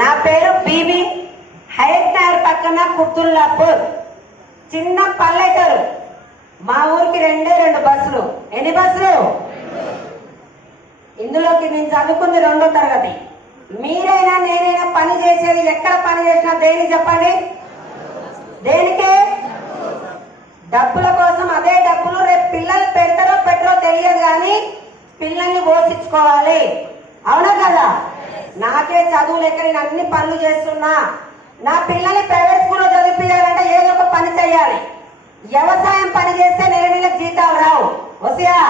నా పేరు బీబీ. హయత్ నగర్ పక్కన కుబ్దుల్లాపూర్, చిన్న పల్లెటూరు. మా ఊరికి రెండు బస్సులు. ఎన్ని బస్సులు? ఇందులోకి నేను చదువుకుంది 2వ తరగతి. మీరైనా నేనైనా పని చేసేది ఎక్కడ పని చేసినా దేనికి చెప్పండి? దేనికే? డబ్బుల కోసం. అదే డబ్బులు రేపు పిల్లలు పెడతారో పెట్టరో తెలియదు, కానీ పిల్లల్ని పోషించుకోవాలి. అవునా కదా? నాకే చదువు లేక నేను అన్ని పనులు చేస్తున్నా. నా పిల్లల్ని ప్రైవేట్ స్కూల్లో చదివించాలంటే ఏదో ఒక పని చేయాలి. వ్యవసాయం పని చేస్తే నెల జీతాలు రావు. వసియా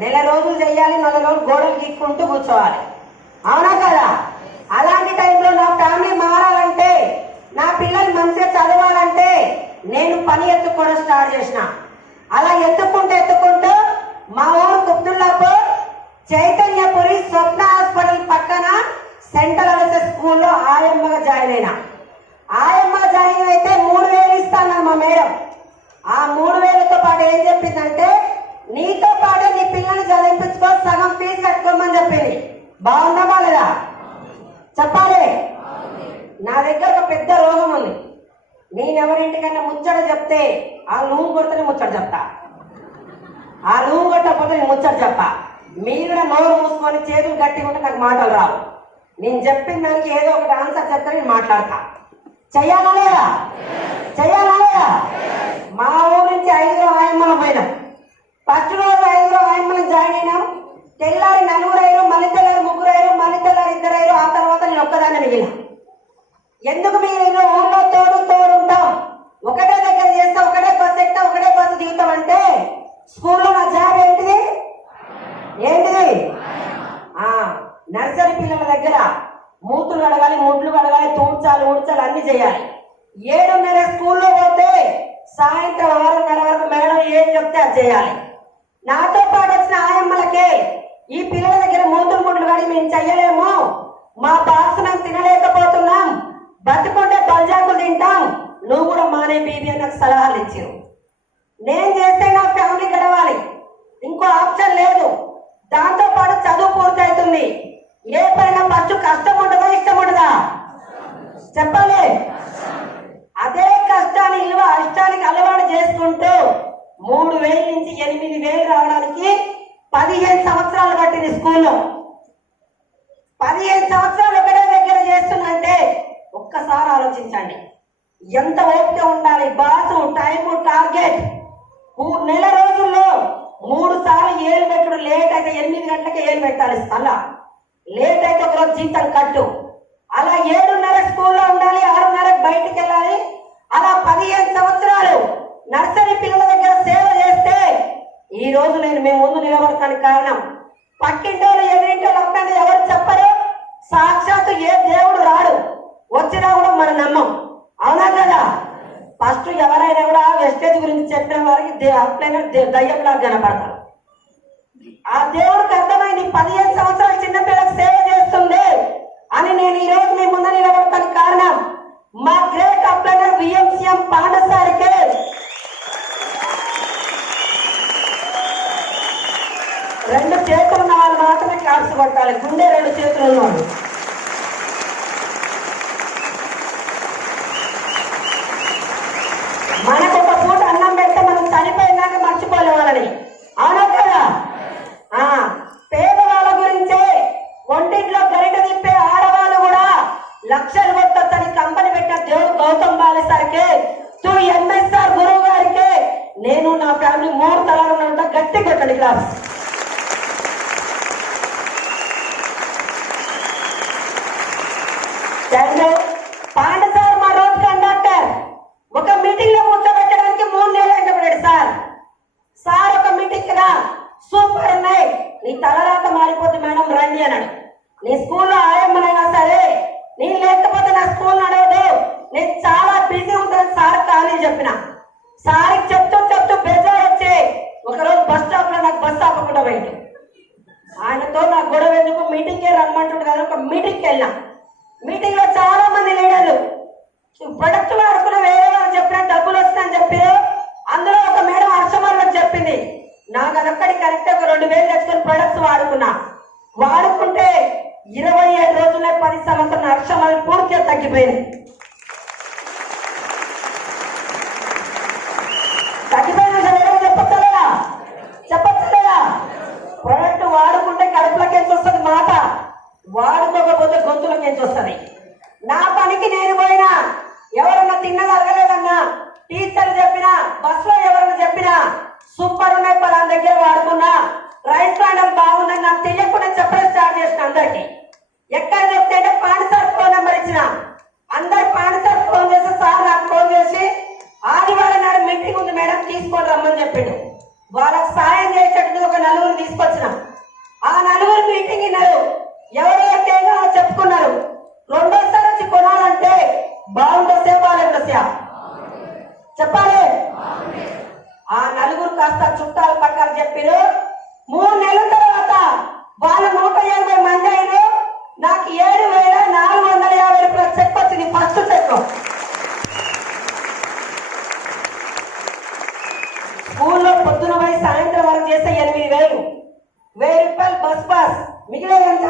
నెల రోజులు చెయ్యాలి, 4 రోజులు గోడలు గీక్కుంటూ కూర్చోవాలి. అవునా కదా? అలాంటి టైంలో నా ఫ్యామిలీ మారాలంటే, నా పిల్లలు మంచిగా చదవాలంటే నేను పని ఎత్తుకోవడం స్టార్ట్ చేసిన. అలా ఎత్తుకుంటూ మా ఊరు కుబ్దుల్లాపూర్ చైతన్యపురి స్వప్న హాస్పిటల్ పక్కన సెంట్రల్ ఎల్ఎస్ఎస్ స్కూల్లో ఆయమ్మగా జాయిన్ అయినా. ఆయమ్మ జాయిన్ అయితే 3000 ఇస్తాను మా మేడం. ఆ 3000తో పాటు ఏం చెప్పిందంటే, నీతో పాటు నీ పిల్లల్ని చదివించుకో, సగం ఫీజు కట్టుకోమని చెప్పింది. బాగుందా బాలేదా? చెప్పాలి. నా దగ్గర ఒక పెద్ద రోగం ఉంది. నేనెవరింటికన్నా ముచ్చట చెప్తే ఆ నువ్వు కొడితే ముచ్చట చెప్తా, ఆ నువ్వు కొట్టకపోతే నేను ముచ్చట చెప్పా. మీరు కూడా నోరు మూసుకొని చేతులు గట్టిగా ఉంటే నాకు మాటలు రావు. నేను చెప్పిన దానికి ఏదో ఒకటి ఆన్సర్ చెప్తే నేను మాట్లాడతా. చెయ్యాలా లేదా? చెయ్యాలా లేదా? మా ఊరు నుంచి 5 ఆయమ్మలు పోయినాం. ఫస్ట్ రోజు 5 ఆయమ్మలు జాయిన్ అయినాం. తెల్లారి 4 అయ్యారు, మళ్ళీ తెల్లారి 3 అయ్యారు, మళ్ళీ తెల్లారి 2 అయ్యారు. ఆ తర్వాత నేను ఒక్కదాన్ని మిగిలిన. ఎందుకు మీరు ఊళ్ళో తోడుంటాం, ఒకటే దగ్గర చేస్తా, ఒకటే బస్సు ఎక్కుతా, ఒకటే బస్సు దిగుతాం అంటే స్కూల్లో నా జాబ్ ఏంటిది? నర్సరీ పిల్లల దగ్గర మూతులు కడగాలి, ముడ్లు కడగాలి, ఊడ్చాలి అన్ని చేయాలి. 7:30 స్కూల్లో పోతే సాయంత్రం 6:30 వరకు మేడం ఏం చెప్తే అది చేయాలి. నాతో పాటు వచ్చిన ఆయమ్మలకే ఈ పిల్లల దగ్గర మూతులు ముడ్లు కడిగి మేము చెయ్యలేము, మా బాక్స్ మేము తినలేకపోతున్నాం, బతుకుంటే బల్జాకులు తింటాం, నువ్వు కూడా మానే బీబీ అని నాకు సలహాలు ఇచ్చారు. నేను చేస్తే నా ఫ్యామిలీ గడవాలి, ఇంకో ఆప్షన్ లేదు. దాంతో పాటు చదువు పూర్తవుతుంది. ఏ పైన ఫస్ట్ కష్టం ఉంటుందా ఇష్టం ఉంటుందా? చెప్పాలి. అదే కష్టాన్ని అష్టానికి అలవాటు చేసుకుంటూ 3000 నుంచి 8000 రావడానికి 15 సంవత్సరాలు పట్టింది. స్కూల్లో 15 సంవత్సరాలు ఒకటే దగ్గర చేస్తుందంటే ఒక్కసారి ఆలోచించండి, ఎంత ఓపిక ఉండాలి. Boss, time, target. నెల రోజుల్లో 3 సార్లు ఏలు పెట్టుడు. లేట్ అయితే 8 గంటలకే ఏలు పెట్టాలి. అలా లేట్ అయితే ఒకరోజు జీతం కట్టు. అలా 7:30 స్కూల్లో ఉండాలి, 6:30 బయటికి వెళ్ళాలి. అలా 15 సంవత్సరాలు నర్సరీ పిల్లల దగ్గర సేవ చేస్తే ఈ రోజు మేము ముందు నిలబడటానికి కారణం, పక్కింటోళ్ళు ఎదురింటోళ్ళు అబ్బాయి ఎవరు చెప్పరు, సాక్షాత్తు ఏ దేవుడు రాడు, వచ్చినా కూడా మన నమ్మం. అవునా కదా? ఫస్ట్ ఎవరైనా కూడా వెస్టేజ్ గురించి చెప్పిన వారికి దయ్యంలా కనపడతారు. ఆ దేవుడికి అర్థమైంది 15 సంవత్సరాలు చిన్నపిల్లలకు సేవ చేస్తుంది అని. నేను ఈ రోజు మీ ముందు నిలబడటానికి కారణం మా గ్రేట్ అప్లైనర్ విఎంసీఎం పాండసారికి. రెండు చేతులు ఉన్న వాళ్ళు మాత్రమే క్లాప్స్ కొట్టాలి. గుండె 2 చేతులు ఉన్నవాళ్ళు. మనకు ఒక పూట అన్నం పెడితే మనం చనిపోయినాక మర్చిపోలే వాళ్ళని. అవునా కదా? పేదవాళ్ళ గురించే ఒంటింట్లో గరిట తిప్పే ఆడవాళ్ళు కూడా లక్షలు కొట్టొచ్చని కంపెనీ పెట్టిన దేవుడు గౌతమ్ బాలేసరికి టూ ఎంఎస్ఆర్ గురువు గారికి నేను నా ఫ్యామిలీ 3 తరాలు ఉంటా. గట్టి కొట్టండి క్లాస్. పాండసార్ మా రోడ్ కండక్టర్ ఒక మీటింగ్ లో కూర్చోబెట్టడానికి 3 నెలలు వెంటబడ్డాడు. సార్ ఒక మీటింగ్ కదా, సూపర్ ఉన్నాయి, నీ తలరాత మారిపోతుంది మేడం రండి అన్నాడు. నీ స్కూల్లో ఆయమ్మనైనా సరే నేను లేకపోతే నా స్కూల్ నడవదు, నేను చాలా బిజీ ఉంటాను సార్ కానీ చెప్పిన. సార్కి చెప్తూ బెజార్ వచ్చి ఒకరోజు బస్ స్టాప్ లో నాకు బస్ ఆపకుండా పోయింది. ఆయనతో నాకు గొడవ ఎందుకు, మీటింగ్కే రమ్మంటుండే కదా. ఒక మీటింగ్కి వెళ్ళినా. మీటింగ్ లో చాలా మంది లీడర్లు ప్రొడక్ట్ వాడుకున్న వేరే వాళ్ళు చెప్పిన డబ్బులు వస్తాయని చెప్పారు. అందులో ఒక మేడం హర్షమాలకు చెప్పింది, నాకు అదొక్కడి కరెక్ట్ ఒక 2000 తెచ్చుకొని ప్రొడక్ట్స్ వాడుకుంటే 27 రోజుల్లో 10 సంవత్సరాలు హర్షమాల తగ్గిపోయింది. తగ్గిపోయిన విషయం చెప్పచ్చలేదా? చెప్పచ్చలేదా? ప్రొడక్ట్ వాడుకుంటే కడుపులకేంచి వస్తుంది మాట, వాడుకోకపోతే గొంతులకేంచి వస్తుంది. నా పనికి నేను పోయినా ఎవరన్నా తిన్నది అరగలేదన్నా, టీచర్లు చెప్పినా, బస్సులో ఎవరన్నా చెప్పినా సూపర్ ఉన్నాయి పలానా దగ్గర వాడుకున్నా, రైస్ ప్లాండర్ బాగుందని నాకు తెలియకుండా చెప్పడం స్టార్ట్ చేసిన అందరికి. ఎక్కడ చెప్తే పాండి సార్ ఫోన్ నెంబర్ ఇచ్చిన, అందరు పాండి సార్ ఫోన్ చేసి సార్ నాకు ఫోన్ చేసి ఆదివారం నాడు మీటింగ్ ఉంది మేడం తీసుకొని రమ్మని చెప్పిండు. వాళ్ళకి సాయం చేసేటట్టు ఒక నలుగురు తీసుకొచ్చిన. ఆ నలుగురు మీటింగ్ విన్నారు, ఎవరైతే చెప్పుకున్నారు. రెండోసారి వచ్చి కొనాలంటే బాగుండొస్తే బాగాలేదొస్తా చెప్పాలి. ఆ నలుగురు కాస్త చుట్టాల పక్కన చెప్పారు. 3 నెలల తర్వాత వాళ్ళు 180 మంది అయినా నాకు 7,450 రూపాయల చెక్ వచ్చింది. First cheque. స్కూల్లో పొద్దున పోయి సాయంత్రం వరకు చేస్తే 8,000, 1,000 రూపాయలు బస్ పాస్, మిగిలేదంట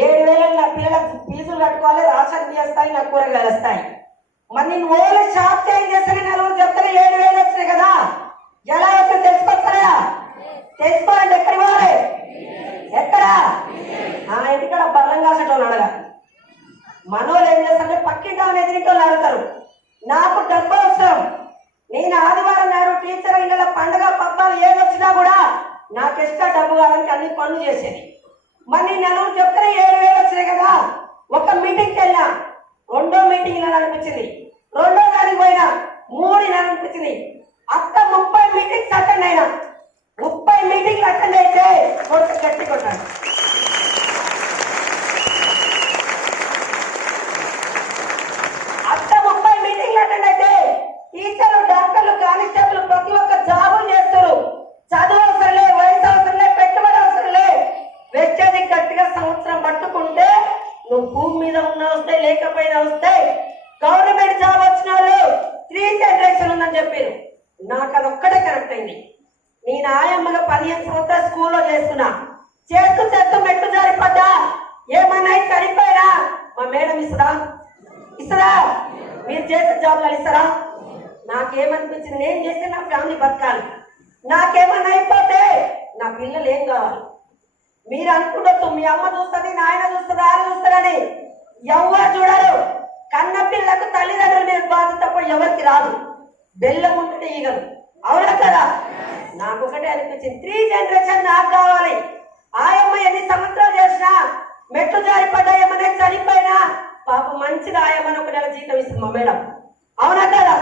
7,000. నా పిల్లలకు ఫీజులు కట్టుకోవాలి, రాషన్ బియ్యస్తాయి, నా కూరగాయలు వస్తాయి. మరి నేను ఓన్లీ షాప్ చేంజ్ చేస్తాను నలుగురు చెప్తాను 7,000 వచ్చినాయి కదా, ఎలా వచ్చి తెలుసుకొస్తారా? తెలుసుకోవాలంటే ఎక్కడికి పోవాలి? ఎక్కడ? ఇంటికాడ బర్రం కాసేటోళ్ళు అడగా. మనోళ్ళు ఏం చేస్తారంటే పక్కింటి ఎదిరింటోళ్ళు అడుగుతారు. నాకు డబ్బు అవసరం. నేను ఆదివారం నాడు టీచర్ ఇళ్ళ పండుగ పబ్బాలు ఏది వచ్చినా కూడా నాకు ఎక్స్ట్రా డబ్బు కావాలని అన్ని పనులు చేసేది. మరి నేను నలుగురు చెప్తానే 7,000 వచ్చినాయి కదా. ఒక మీటింగ్కి వెళ్ళా, 2వ మీటింగ్ అనిపించింది. 2వ దానికి పోయినా 3 అనిపించింది. అక్క 30 మీటింగ్స్ అటెండ్ అయినా. 30 మీటింగ్లు అటెండ్ అయితే కొంచెం గట్టి కొట్టాను. అక్క 30 మీటింగ్లు అటెండ్ అయితే టీచర్లు, డాక్టర్లు, కానిస్టేబుల్ ప్రతి ఒక్క జాబులు చేస్తారు. చదువు అవసరంలే, వయసు అవసరంలే, పెట్టుబడి అవసరంలే. వెచ్చది గట్టిగా సంవత్సరం పట్టుకుంటే నువ్వు భూమి మీద ఉన్న వస్తాయి, లేకపోయినా వస్తాయి. గవర్నమెంట్ జాబ్ వచ్చిన వాళ్ళు 3 జనరేషన్ ఉందని చెప్పారు. నాకు అది ఒక్కటే కరెక్ట్ అయింది. నేను ఆయమ్మగా 15 సంవత్సరాలు స్కూల్లో చేస్తున్నా. చేస్తూ చేస్తూ మెట్టు జారిపడ్డా, ఏమన్నా చనిపోయినా మా మేడం ఇస్తారా? మీరు చేసే జాబ్లు ఇస్తారా? నాకేమనిపించింది, నేను చేస్తే నా ఫ్యామిలీ బతకాలి. నాకేమన్నా అయిపోతే నా పిల్లలు ఏం కావాలి? మీరు అనుకుంటూ మీ అమ్మ చూస్తుంది, నాయన చూస్తుంది, ఆరు చూస్తారని ఎవరు చూడరు. కన్న పిల్లకు తల్లిదండ్రుల మీద బాధ తప్ప ఎవరికి రాదు. బెల్లం ఉంటే ఈగలు, అవునా కదా? నాకు ఒకటే అనిపించింది, 3 జనరేషన్ నాకు కావాలి. ఆయమ్మ ఎన్ని సంవత్సరాలు చేసినా మెట్లు జారిపడ్డా, ఏమన్నా చనిపోయినా పాప మంచిగా ఆయమ్మని 1 నెల జీతం ఇస్తుంది మా మేడం, అవునా కదా?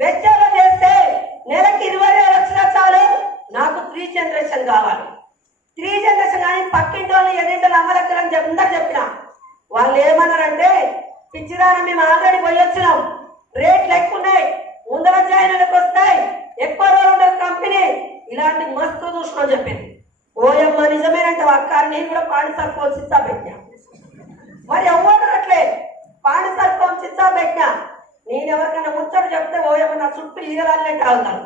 వెచ్చాలో చేస్తే నెలకి 20,000 వచ్చినా చాలు. నాకు 3 జనరేషన్ కావాలి. 3 జనరేషన్ కానీ పక్కింటి వాళ్ళు ఎదింటి అమలక్కరని అందరు చెప్పిన వాళ్ళు ఏమన్నారంటే, పిచ్చిదానం మేము ఆల్రెడీ పోయి వచ్చినాం, రేట్లు ఎక్కువ ఉన్నాయి, ముందర జాయిన్లకు వస్తాయి, ఎక్కువ రోజులు ఉండదు కంపెనీ, ఇలాంటి మస్తు చూసినాం చెప్పింది. ఓయమ్మ నిజమేనంటే అక్క, నేను కూడా పాండి సర్పం చిత్తా పెట్టినా. మరి ఎవరు అట్లే పాండి సర్పం చిత్తా పెట్టినా. నేను ఎవరికైనా ముచ్చట చెప్తే ఓయమ్మ నా చుట్టూ ఈగలాలంటే ఆగుతాను.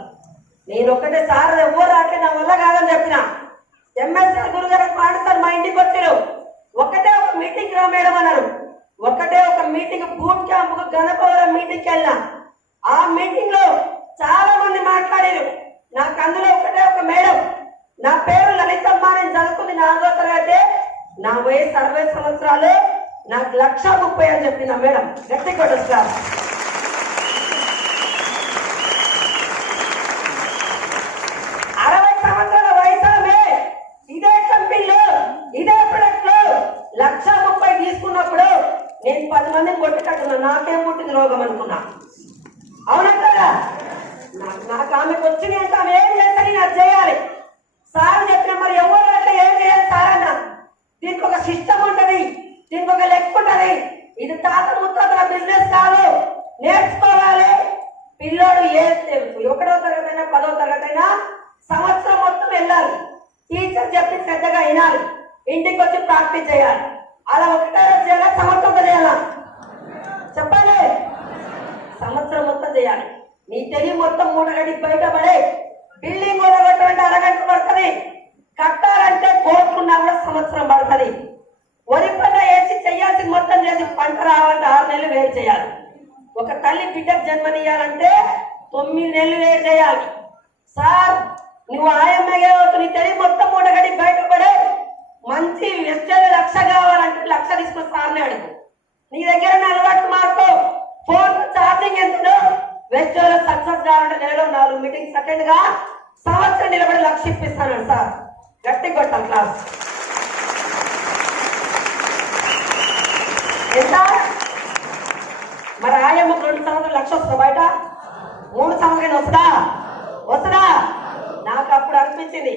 నేను ఒక్కటే సార్ ఎవరు అంటే నా వల్ల కాదని చెప్పిన. ఎంఎస్ఆర్ గురుగారు పాండి సార్ మా ఇంటికి వచ్చారు. ఒకటే ఒక మీటింగ్ రా మేడం అన్నారు. ఒకటే ఒక మీటింగ్ బూట్ క్యాంప్ గణపవరం మీటింగ్కి వెళ్ళినా. ఆ మీటింగ్ లో చాలా మంది మాట్లాడారు. నాకు అందులో ఒకటే ఒక మేడం, నా పేరు లలితమ్మ, నేను చదువుకుంది 4వ తరగతి, నా వయసు 60 సంవత్సరాలు, నాకు 1,30,000 అని చెప్పింది ఆ మేడం. గట్టి కొట్టొస్తారు. 60 సంవత్సరాల వయసు ఇదే కంపెనీలో ఇదే ప్రొడక్ట్ లో 1,30,000 తీసుకున్నప్పుడు నేను 10 మందిని కొట్టుకట్టున్నా. నాకేం పుట్టింది రోగం అనుకున్నా, అవునా కదా? నాకు ఆమెకు వచ్చింది అంటే ఆమె ఏం చేస్తాను నాకు చేయాలి. సార్ చెప్పిన మరి ఎవరు అంటే ఏం చేయాలి సార్ అన్న. దీనికి ఒక సిస్టమ్ ఉంటది, దీనికి ఒక లెక్క ఉంటది. ఇది తాత ముత్తాతల బిజినెస్ కాదు, నేర్చుకోవాలి. పిల్లోడు 1వ తరగతి అయినా 10వ తరగతి అయినా సంవత్సరం మొత్తం వెళ్ళాలి. టీచర్ చెప్పి శ్రద్ధగా వినాలి, ఇంటికి వచ్చి ప్రాక్టీస్ చేయాలి. అలా ఒకటే రోజు చేయాలా, సంవత్సరం చేయాలా? చెప్పండి. సంవత్సరం మొత్తం చేయాలి. నీ తెలివి మొత్తం మూటగడి బయటపడే. బిల్డింగ్ కొట్టమంటే అరగంట పడుతుంది, కట్టాలంటే కోట్లున్నా కూడా సంవత్సరం పడుతుంది. వరి పంట వేసి చేయాల్సింది మొత్తం చేసి పంట రావాలంటే 6 నెలలు వెయిట్ చేయాలి. ఒక తల్లి బిడ్డకు జన్మనియాలంటే 9 నెలలు వెయిట్ చేయాలి. సార్ నువ్వు ఆయమ్మగా నీ తెలివి మొత్తం మూటగడి బయటపడే మంచి వెచ్చని 1,00,000 కావాలంటే 1,00,000 తీసుకొని సార్ని అడుగు. నీ దగ్గర అలవాటు మార్పు ఫోన్ ఛార్జింగ్ ఎంతో వెచ్చలో సక్సెస్ కావాలంటే నెలలో 4 మీటింగ్స్ అటెండ్ గా సంవత్సరం నిలబడి 1,00,000 ఇప్పిస్తాను సార్. గట్టి కొట్టాం క్లాస్. ఎంత మరి ఆయమ్మకు 2 సంవత్సరాలు 1,00,000 వస్తుందా బయట? 3 సంవత్సరాలు వస్తుందా? నాకు అప్పుడు అనిపించింది